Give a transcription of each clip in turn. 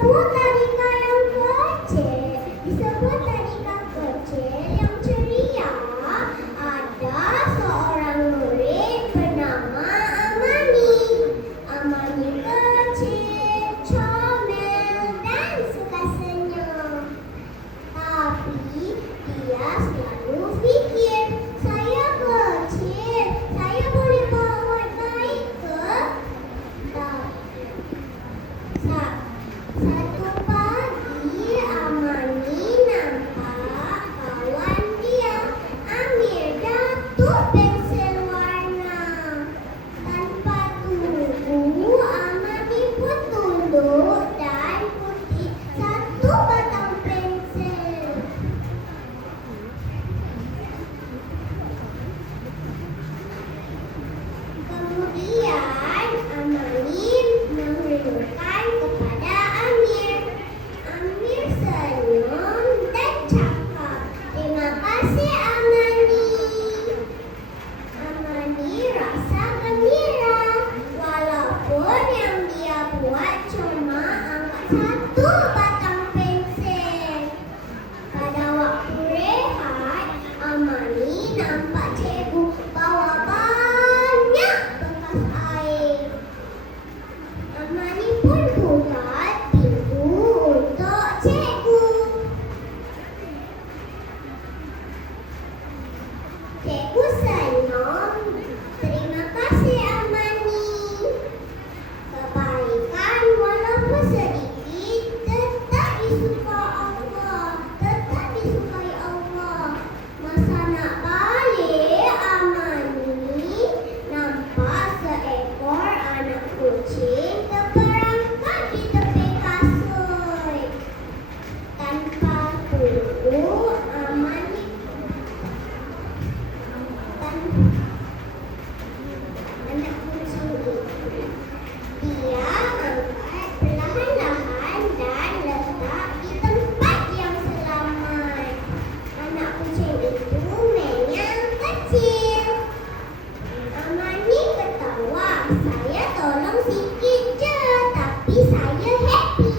Disebut tadika yang kecil, disebut tadika kecil yang ceria. Ada seorang murid bernama Amani. Amani kecil, comel dan suka senyum. Tapi dia selalu fikir, saya kecil, saya boleh buat baik ke? Satu pagi Amani nampak kawan dia ambil jatuh pensel warna. Tanpa tunggu Amani pun tunduk dan putih satu batang pensel. Kemudian Amani mengeluhkan kepada Amir. Amir senyum dan cakap, "Terima kasih Amani." Amani rasa gembira walaupun yang dia buat cuma angkat satu batang pensel. Pada waktu rehat, Amani nampak cikgu bawa banyak bekas air. Amani pun buka pintu untuk cikgu. Cikgu senyum, "Terima kasih Amani. Kebaikan walaupun sedikit tetap disukai Allah, tetap disukai Allah." Masa nak balik, Amani nampak seekor anak kucing terperangkap di tepi kasut. Tanpa tunggu, Amani anak kucing itu dia angkat perlahan-lahan dan letak di tempat yang selamat. Anak kucing itu memang kecil. Amani ketawa, "Saya tolong sikit je, tapi saya happy."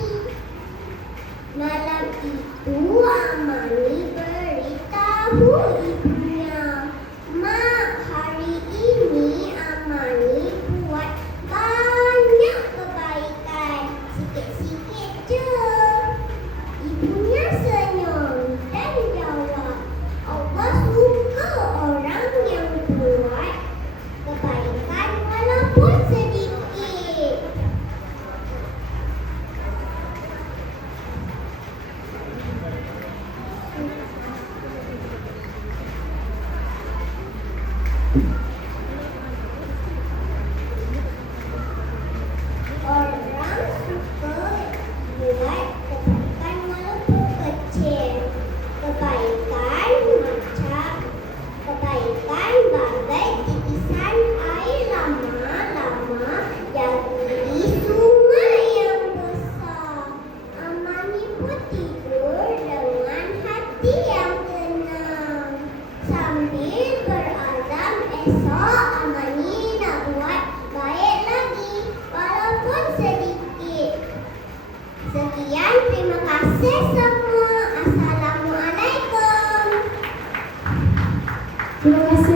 Malam itu Amani beritahu ibunya, "Mak, hari ini Amani buat banyak kebaikan, sikit-sikit je." Ibunya senyum dan jawab, "Allah suka orang yang buat kebaikan walaupun sedikit." Orang suka buat kebaikan walaupun kecil. Kebaikan bagai titisan air lama-lama jadi sungai yang besar. Amani pun tidur dengan hati yang tenang. Sambil berazam esok Amani nak buat baik lagi walaupun sedikit. Sekian, terima kasih semua. Assalamualaikum. Terima kasih.